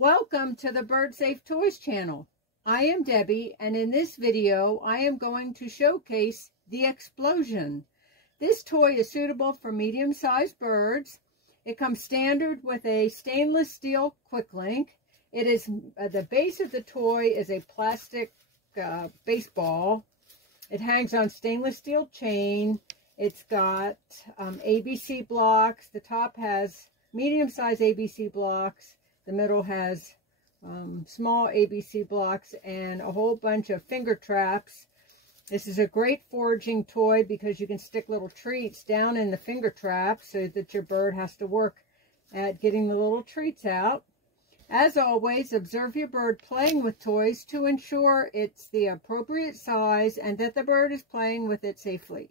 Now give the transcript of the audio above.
Welcome to the Birdsafe Toys channel. I am Debbie, and in this video I am going to showcase the Explosion. This toy is suitable for medium-sized birds. It comes standard with a stainless steel quick link. It is the base of the toy is a plastic baseball. It hangs on stainless steel chain. It's got ABC blocks. The top has medium-sized ABC blocks. The middle has small ABC blocks and a whole bunch of finger traps. This is a great foraging toy because you can stick little treats down in the finger trap so that your bird has to work at getting the little treats out. As always, observe your bird playing with toys to ensure it's the appropriate size and that the bird is playing with it safely.